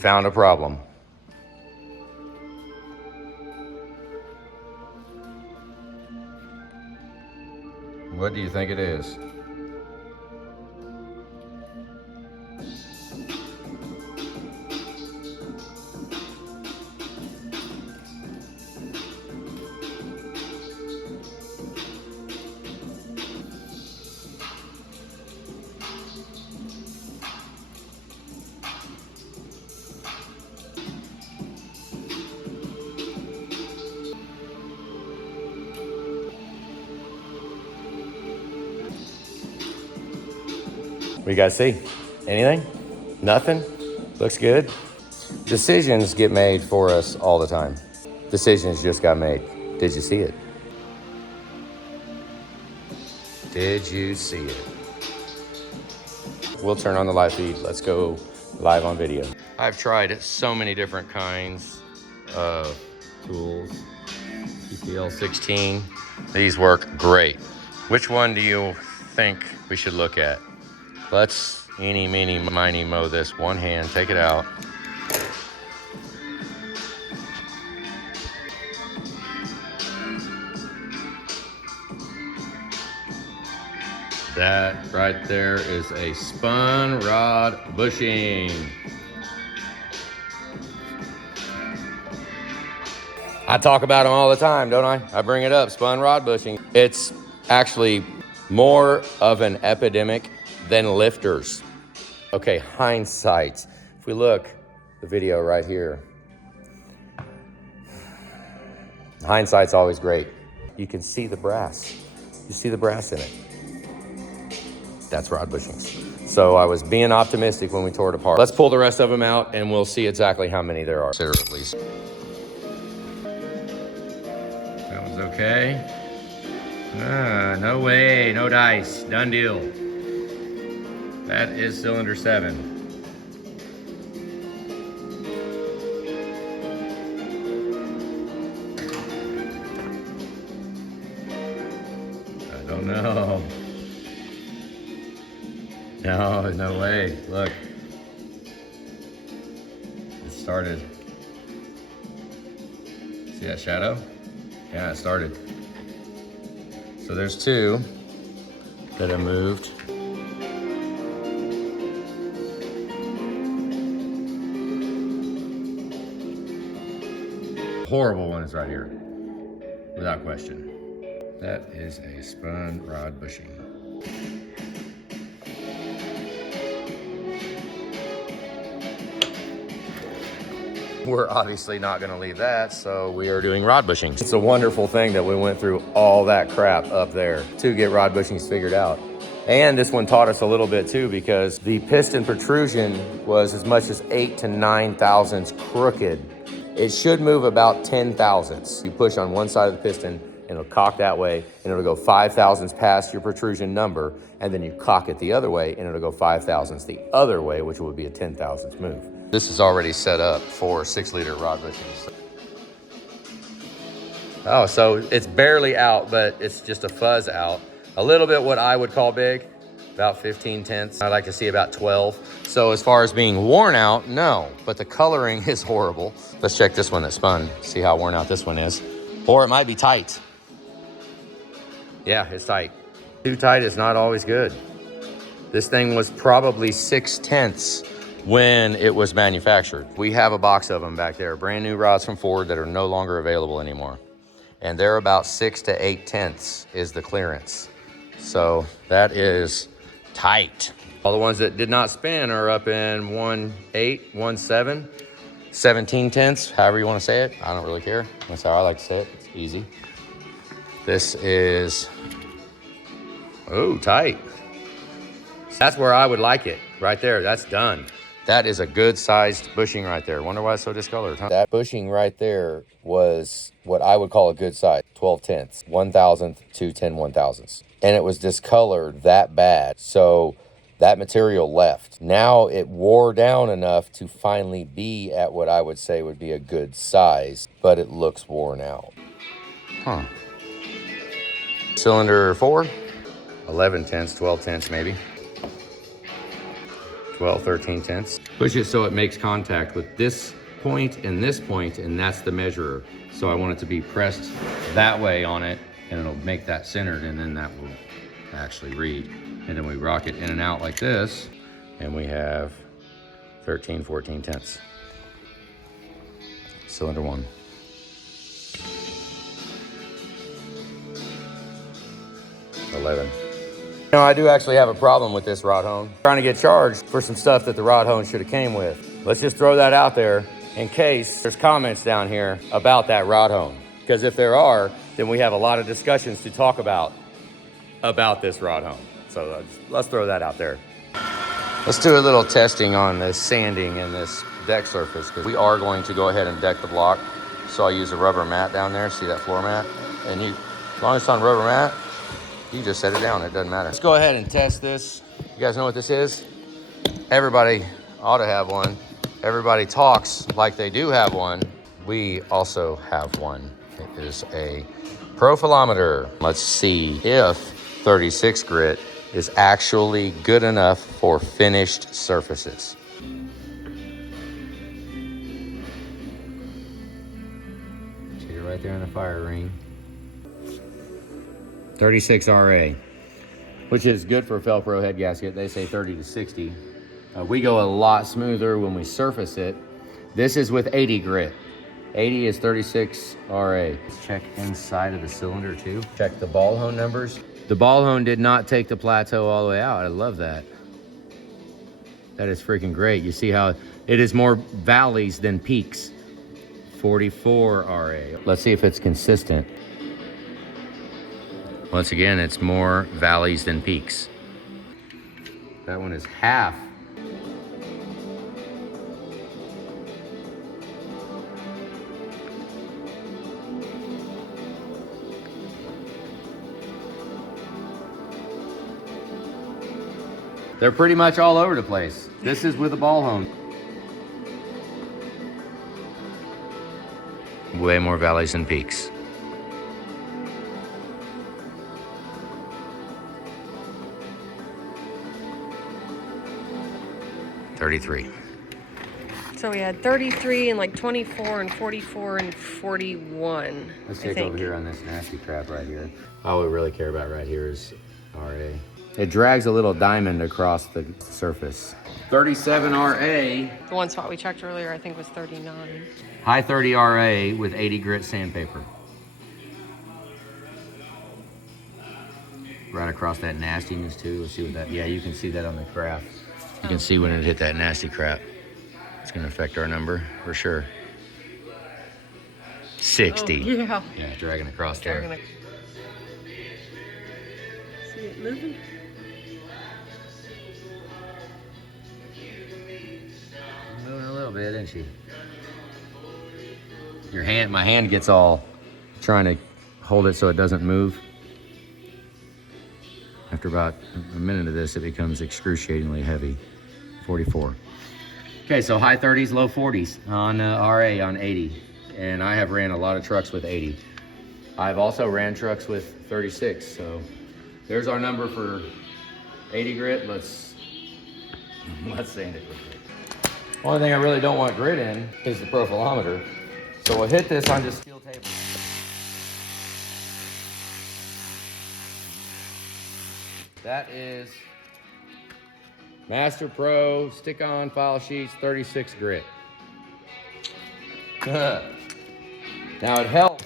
found a problem. What do you think it is? What do you guys see? Anything? Nothing? Looks good. Decisions get made for us all the time. Decisions just got made. Did you see it? Did you see it? We'll turn on the live feed. Let's go live on video. I've tried so many different kinds of tools. CPL 16. These work great. Which one do you think we should look at? Let's eeny, meeny, miny, moe this. One hand, take it out. That right there is a spun rod bushing. I talk about them all the time, don't I? I bring it up, spun rod bushing. It's actually more of an epidemic than lifters. Okay, hindsight. If we look, the video right here. Hindsight's always great. You can see the brass. You see the brass in it. That's rod bushings. So I was being optimistic when we tore it apart. Let's pull the rest of them out and we'll see exactly how many there are. Consider at least. That one's okay. No way, no dice, done deal. That is cylinder 7. I don't know. No, no way. Look. It started. See that shadow? Yeah, it started. So there's 2 that have moved. Horrible one is right here, without question. That is a spun rod bushing. We're obviously not gonna leave that, so we are doing rod bushings. It's a wonderful thing that we went through all that crap up there to get rod bushings figured out. And this one taught us a little bit too, because the piston protrusion was as much as 8 to 9 thousandths crooked. It should move about 10 thousandths. You push on one side of the piston and it'll cock that way and it'll go 5 thousandths past your protrusion number, and then you cock it the other way and it'll go 5 thousandths the other way, which would be a 10 thousandths move. This is already set up for 6-liter rod bushings. Oh, so it's barely out, but it's just a fuzz out. A little bit what I would call big, about 15 tenths. I like to see about 12. So as far as being worn out, no, but the coloring is horrible. Let's check this one that spun, see how worn out this one is. Or it might be tight. Yeah, it's tight. Too tight is not always good. This thing was probably 6/10 when it was manufactured. We have a box of them back there, brand new rods from Ford that are no longer available anymore. And they're about 6 to 8/10 is the clearance. So that is tight. All the ones that did not spin are up in 1/8, 1/7, 17/10, however you want to say it. I don't really care. That's how I like to say it. It's easy. This is, oh, tight. That's where I would like it, right there. That's done. That is a good sized bushing right there. Wonder why it's so discolored, huh? That bushing right there was what I would call a good size, 12/10, 1,000th to 10/1000ths. And it was discolored that bad. So that material left. Now it wore down enough to finally be at what I would say would be a good size, but it looks worn out. Huh. Cylinder 4, 11/10, 12/10 maybe. 12, 13 tenths. Push it so it makes contact with this point, and that's the measurer. So I want it to be pressed that way on it, and it'll make that centered, and then that will actually read. And then we rock it in and out like this, and we have 13, 14 tenths. Cylinder 1. Now I do actually have a problem with this rod hone. I'm trying to get charged for some stuff that the rod hone should have came with. Let's just throw that out there in case there's comments down here about that rod hone. Because if there are, then we have a lot of discussions to talk about this rod hone. So let's throw that out there. Let's do a little testing on this sanding and this deck surface, because we are going to go ahead and deck the block. So I'll use a rubber mat down there. See that floor mat? And as long as it's on rubber mat, you just set it down, it doesn't matter. Let's go ahead and test this. You guys know what this is? Everybody ought to have one. Everybody talks like they do have one. We also have one. It is a profilometer. Let's see if 36 grit is actually good enough for finished surfaces. See it right there in the fire ring. 36 RA, which is good for a Felpro head gasket. They say 30 to 60. We go a lot smoother when we surface it. This is with 80 grit. 80 is 36 RA. Let's check inside of the cylinder too. Check the ball hone numbers. The ball hone did not take the plateau all the way out. I love that. That is freaking great. You see how it is more valleys than peaks. 44 RA. Let's see if it's consistent. Once again, it's more valleys than peaks. That one is half. They're pretty much all over the place. This is with a ball hone. Way more valleys than peaks. So we had 33 and like 24 and 44 and 41. Let's take over here on this nasty crap right here. All we really care about right here is RA. It drags a little diamond across the surface. 37 RA. The one spot we checked earlier, I think, was 39. High 30 RA with 80 grit sandpaper. Right across that nastiness too. Let's see what that, yeah, you can see that on the graph. You can see when it hit that nasty crap. It's gonna affect our number for sure. 60. Oh, yeah. Yeah, dragging across there. See it moving? Moving a little bit, isn't she? My hand gets all trying to hold it so it doesn't move. After about a minute of this, it becomes excruciatingly heavy. 44. Okay, so high 30s, low 40s on RA on 80. And I have ran a lot of trucks with 80. I've also ran trucks with 36. So there's our number for 80 grit. Let's sand it real quick. Only thing I really don't want grit in is the profilometer. So we'll hit this on just steel table. That is Master Pro stick-on file sheets 36 grit. Now it helps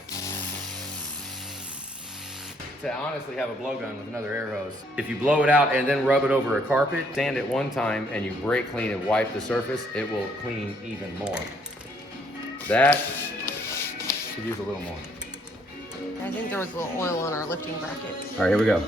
to honestly have a blowgun with another air hose. If you blow it out and then rub it over a carpet, sand it one time, and you brake clean and wipe the surface, it will clean even more. That could use a little more. I think there was a little oil on our lifting bracket. All right, here we go.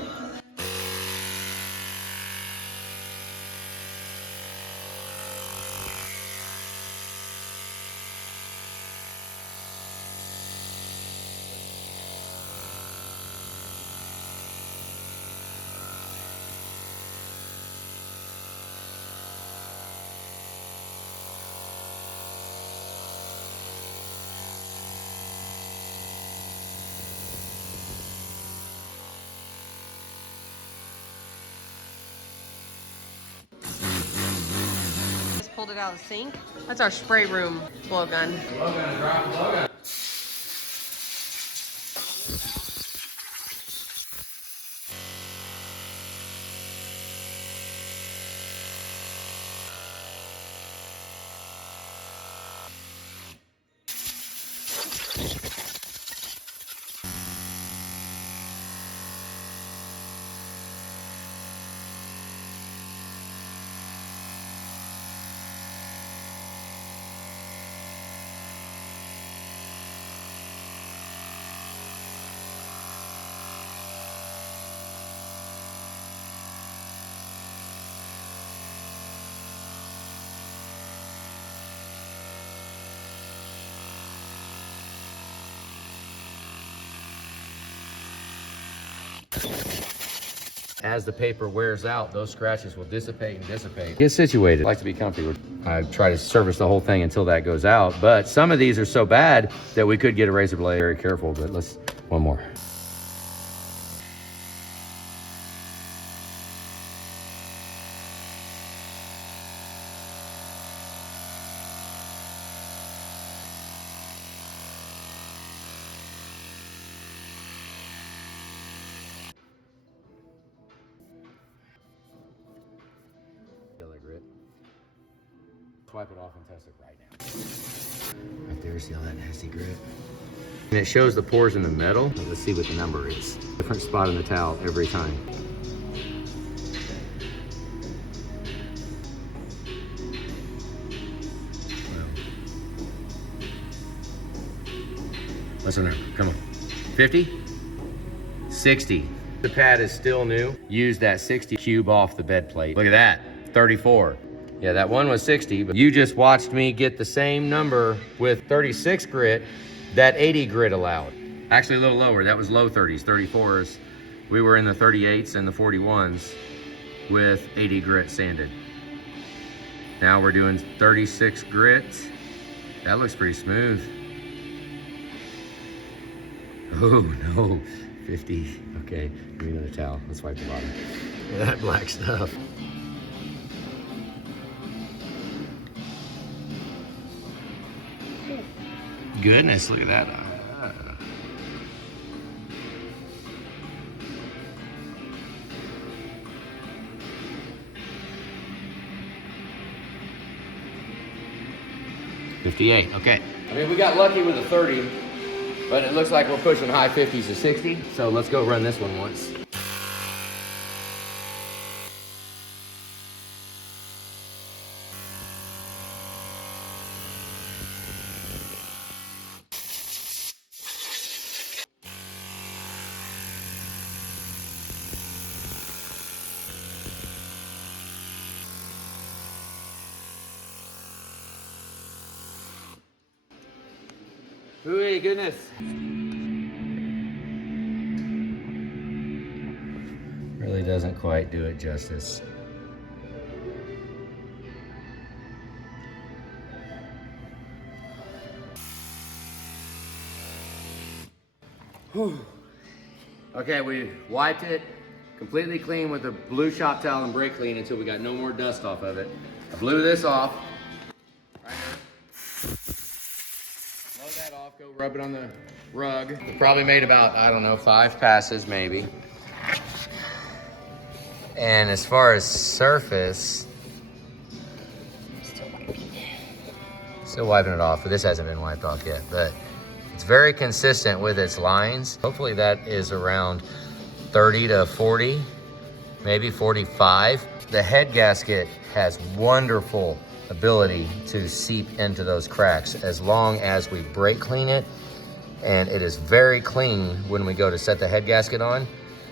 pulled it out of the sink. That's our spray room blowgun. Blowgun, drop the blowgun. As the paper wears out, those scratches will dissipate and dissipate. Get situated. I like to be comfy. I try to service the whole thing until that goes out, but some of these are so bad that we could get a razor blade. Very careful, but let's, one more. Grit. Swipe it off and test it right now. Right there, see all that nasty grit? And it shows the pores in the metal. Let's see what the number is. Different spot in the towel every time. What's the number? Come on. 50? 60. The pad is still new. Use that 60 cube off the bed plate. Look at that. 34. Yeah, that one was 60, but you just watched me get the same number with 36 grit that 80 grit allowed. Actually a little lower, that was low 30s, 34s. We were in the 38s and the 41s with 80 grit sanded. Now we're doing 36 grit. That looks pretty smooth. Oh no, 50, okay. Give me another towel, let's wipe the bottom. Look at that black stuff. Goodness, look at that. $58, okay. I mean, we got lucky with a 30, but it looks like we're pushing high 50s to 60. So let's go run this one once. Ooh, goodness. Really doesn't quite do it justice. Whew. Okay, we wiped it completely clean with a blue shop towel and brake clean until we got no more dust off of it. I blew this off. Right here. Blow that off, go rub it on the rug. It probably made about, I don't know, 5 passes maybe. And as far as surface, still wiping it off, but this hasn't been wiped off yet, but it's very consistent with its lines. Hopefully that is around 30 to 40, maybe 45. The head gasket has wonderful ability to seep into those cracks as long as we brake clean it, and it is very clean when we go to set the head gasket on.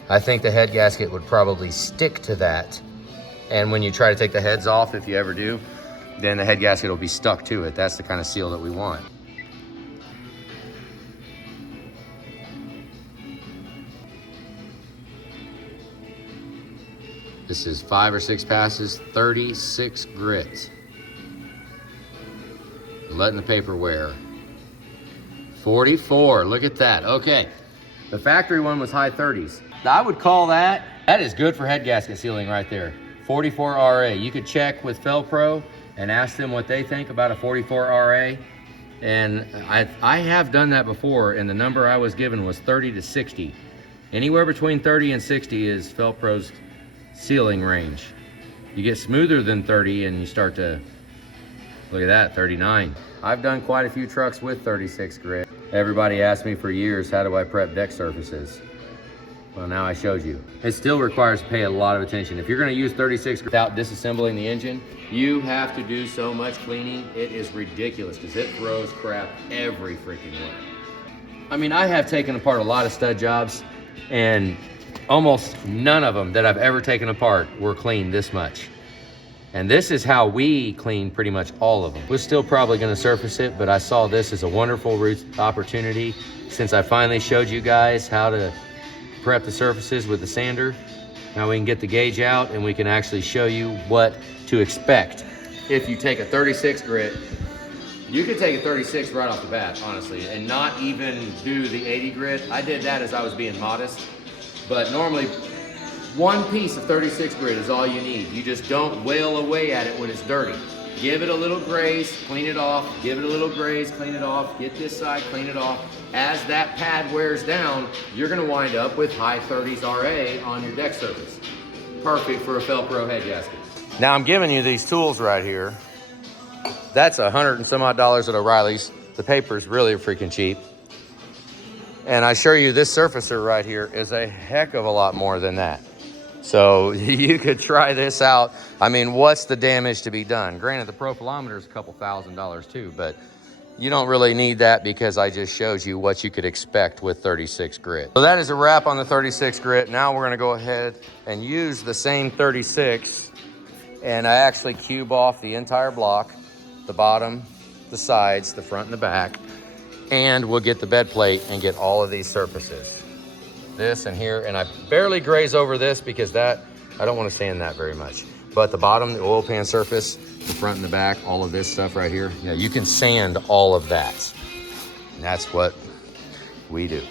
I think the head gasket would probably stick to that, and when you try to take the heads off, if you ever do, then the head gasket will be stuck to it. That's the kind of seal that we want. This is 5 or 6 passes, 36 grit. Letting the paper wear. 44, look at that. Okay, the factory one was high 30s. I would call that is good for head gasket sealing right there. 44 RA. You could check with Felpro and ask them what they think about a 44 RA. And I have done that before, and the number I was given was 30 to 60. Anywhere between 30 and 60 is Felpro's sealing range. You get smoother than 30 and you start to, look at that, 39. I've done quite a few trucks with 36 grit. Everybody asked me for years, how do I prep deck surfaces? Well, now I showed you. It still requires to pay a lot of attention. If you're gonna use 36 grit without disassembling the engine, you have to do so much cleaning. It is ridiculous because it throws crap every freaking way. I mean, I have taken apart a lot of stud jobs, and almost none of them that I've ever taken apart were cleaned this much. And this is how we clean pretty much all of them. We're still probably gonna surface it, but I saw this as a wonderful opportunity since I finally showed you guys how to prep the surfaces with the sander. Now we can get the gauge out and we can actually show you what to expect. If you take a 36 grit, you could take a 36 right off the bat, honestly, and not even do the 80 grit. I did that as I was being modest, but normally one piece of 36 grit is all you need. You just don't wail away at it when it's dirty. Give it a little graze, clean it off, give it a little graze, clean it off, get this side, clean it off. As that pad wears down, you're gonna wind up with high 30s RA on your deck surface. Perfect for a Felpro head gasket. Now I'm giving you these tools right here. That's $100 and some odd at O'Reilly's. The paper's really freaking cheap. And I assure you this surfacer right here is a heck of a lot more than that. So you could try this out. I mean, what's the damage to be done? Granted, the profilometer is a couple $1,000s too, but you don't really need that because I just showed you what you could expect with 36 grit. So that is a wrap on the 36 grit. Now we're gonna go ahead and use the same 36, and I actually cube off the entire block, the bottom, the sides, the front and the back, and we'll get the bed plate and get all of these surfaces. This and here, and I barely graze over this because that, I don't want to sand that very much. But the bottom, the oil pan surface, the front and the back, all of this stuff right here, yeah, you can sand all of that. And that's what we do.